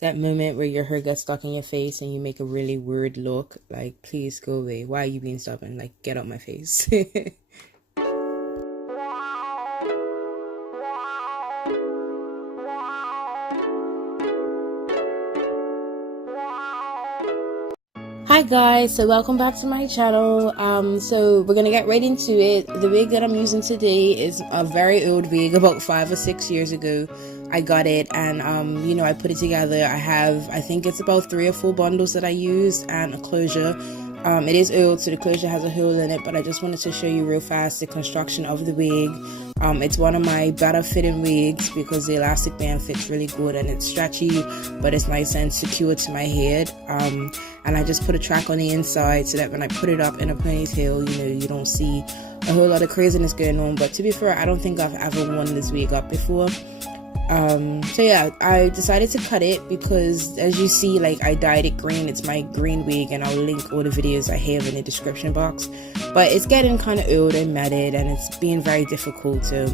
That moment where your hair gets stuck in your face and you make a really weird look. Like, please go away. Why are you being stubborn? Like, get out my face. Hi guys, so welcome back to my channel. So we're gonna get right into it. The wig that I'm using today is a very old wig, about 5 or 6 years ago. I got it, and I put it together. I think it's about 3 or 4 bundles that I used and a closure. It is old, so the closure has a hole in it, but I just wanted to show you real fast the construction of the wig. It's one of my better fitting wigs because the elastic band fits really good and it's stretchy, but it's nice and secure to my head. And I just put a track on the inside so that when I put it up in a ponytail, you don't see a whole lot of craziness going on. But to be fair, I don't think I've ever worn this wig up before. So yeah, I decided to cut it because, as you see, like, I dyed it green. It's my green wig, and I'll link all the videos I have in the description box. But it's getting kind of old and matted, and it's being very difficult to,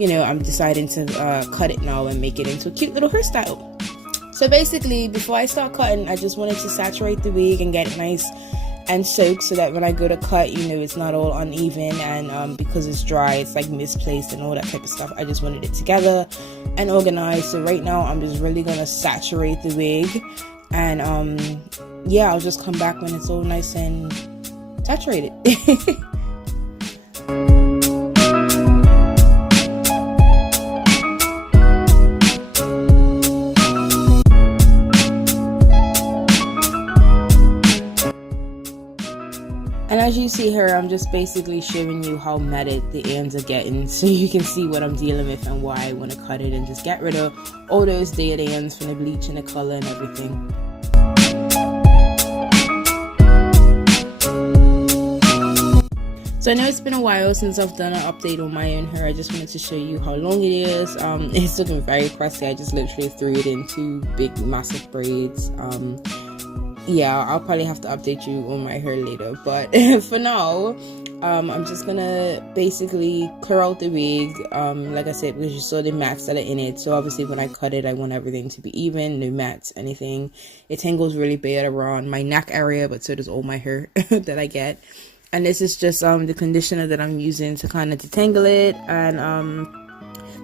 I'm deciding to cut it now and make it into a cute little hairstyle. So basically, before I start cutting, I just wanted to saturate the wig and get it nice and soaked so that when I go to cut, it's not all uneven, and because it's dry, it's like misplaced and all that type of stuff. I just wanted it together and organized. So right now I'm just really gonna saturate the wig, and I'll just come back when it's all nice and saturated. And as you see here, I'm just basically showing you how matted the ends are getting, so you can see what I'm dealing with and why I want to cut it and just get rid of all those dead ends from the bleach and the color and everything. So I know it's been a while since I've done an update on my own hair. I just wanted to show you how long it is. It's looking very crusty. I just literally threw it in 2 big massive braids. Yeah, I'll probably have to update you on my hair later, but for now, I'm just gonna basically clear out the wig, like I said, because you saw the mats that are in it. So obviously when I cut it, I want everything to be even, no mats, anything. It tangles really bad around my neck area, but so does all my hair that I get. And this is just the conditioner that I'm using to kind of detangle it. And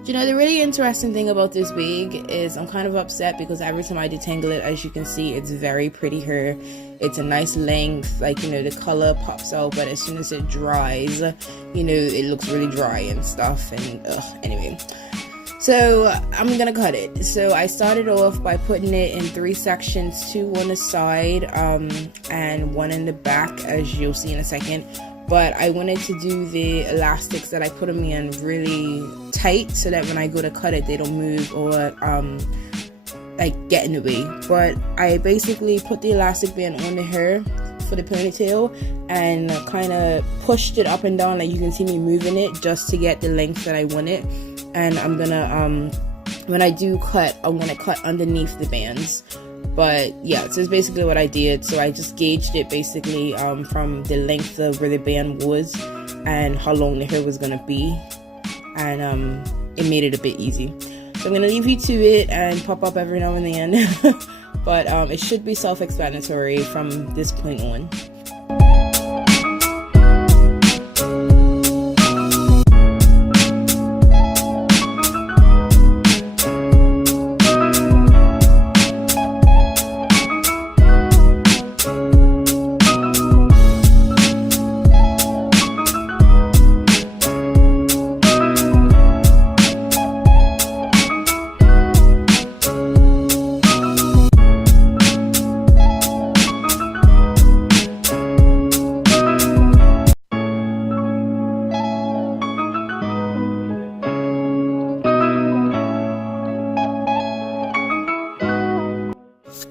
the really interesting thing about this wig is I'm kind of upset because every time I detangle it, as you can see, it's very pretty hair. It's a nice length, like, the color pops out, but as soon as it dries, it looks really dry and stuff. And anyway, so I'm gonna cut it. So I started off by putting it in 3 sections, 2 on the side and 1 in the back, as you'll see in a second. But I wanted to do the elastics that I put them in really tight so that when I go to cut it, they don't move or like get in the way. But I basically put the elastic band on the hair for the ponytail and kind of pushed it up and down, like you can see me moving it, just to get the length that I wanted. And I'm gonna when I do cut, I'm gonna cut underneath the bands. But yeah, so it's basically what I did. So I just gauged it basically from the length of where the band was and how long the hair was gonna be, and it made it a bit easy. So I'm gonna leave you to it and pop up every now and then, but it should be self-explanatory from this point on.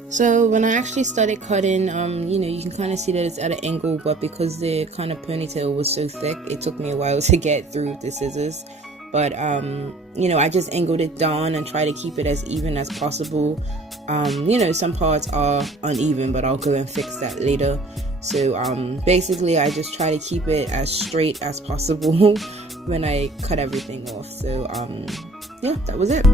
So when I actually started cutting, you can kind of see that it's at an angle, but because the kind of ponytail was so thick, it took me a while to get through with the scissors. But I just angled it down and try to keep it as even as possible. Some parts are uneven, but I'll go and fix that later. So basically I just try to keep it as straight as possible when I cut everything off. So yeah, that was it.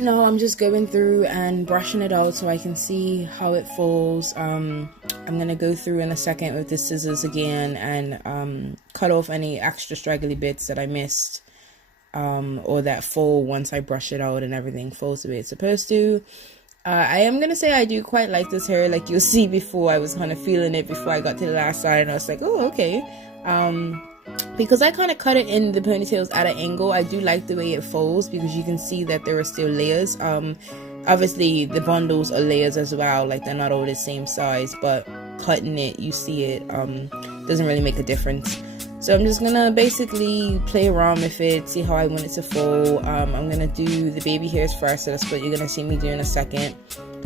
right now I'm just going through and brushing it out so I can see how it falls. I'm gonna go through in a second with the scissors again and cut off any extra straggly bits that I missed, or that fall once I brush it out and everything falls the way it's supposed to. I am gonna say I do quite like this hair. Like you'll see, before I was kind of feeling it before I got to the last side, and I was like, oh, okay. Because I kind of cut it in the ponytails at an angle, I do like the way it folds because you can see that there are still layers. Obviously the bundles are layers as well, like they're not all the same size, but cutting it, you see it doesn't really make a difference. So I'm just gonna basically play around with it, see how I want it to fall. I'm gonna do the baby hairs first, so that's what you're gonna see me do in a second.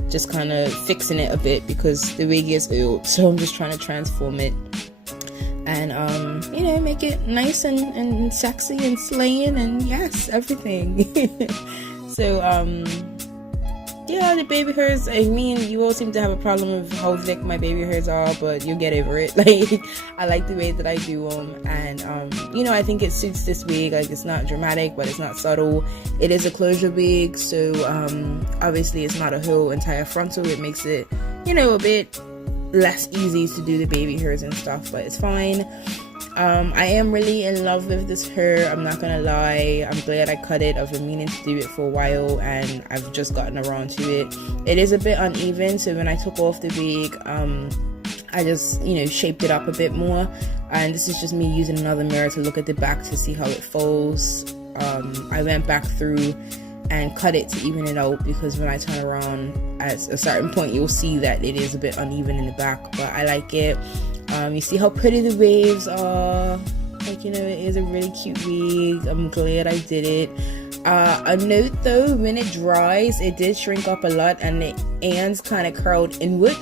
Just kind of fixing it a bit because the wig is old, so I'm just trying to transform it and you know, make it nice and sexy and slaying and yes, everything. So yeah, the baby hairs, I mean, you all seem to have a problem with how thick my baby hairs are, but you'll get over it. Like, I like the way that I do them, and you know, I think it suits this wig. Like, it's not dramatic, but it's not subtle. It is a closure wig, so obviously it's not a whole entire frontal. It makes it, you know, a bit less easy to do the baby hairs and stuff, but it's fine. I am really in love with this hair, I'm not gonna lie. I'm glad I cut it. I've been meaning to do it for a while and I've just gotten around to it. It is a bit uneven, so when I took off the wig, I just, you know, shaped it up a bit more, and this is just me using another mirror to look at the back to see how it folds. I went back through and cut it to even it out because when I turn around at a certain point you'll see that it is a bit uneven in the back, but I like it. You see how pretty the waves are. Like, you know, it is a really cute wig. I'm glad I did it. A note though, when it dries, it did shrink up a lot and the ends kind of curled inward.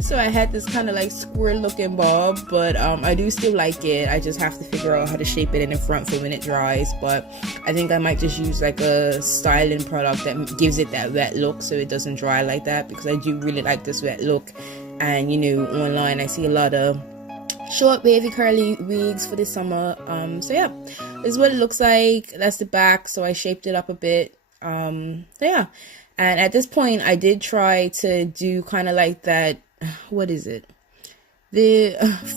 So I had this kind of like square looking bob, but I do still like it. I just have to figure out how to shape it in the front for when it dries. But I think I might just use like a styling product that gives it that wet look so it doesn't dry like that, because I do really like this wet look. And you know, online I see a lot of short wavy curly wigs for the summer. So yeah, this is what it looks like. That's the back, so I shaped it up a bit. So yeah, and at this point I did try to do kind of like that, what is it, the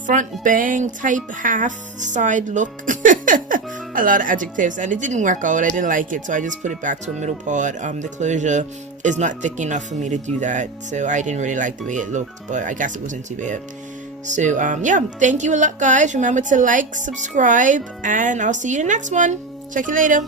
front bang type half side look. A lot of adjectives, and it didn't work out. I didn't like it, so I just put it back to a middle part. The closure is not thick enough for me to do that, so I didn't really like the way it looked, but I guess it wasn't too bad. So yeah, thank you a lot guys. Remember to like, subscribe, and I'll see you in the next one. Check you later.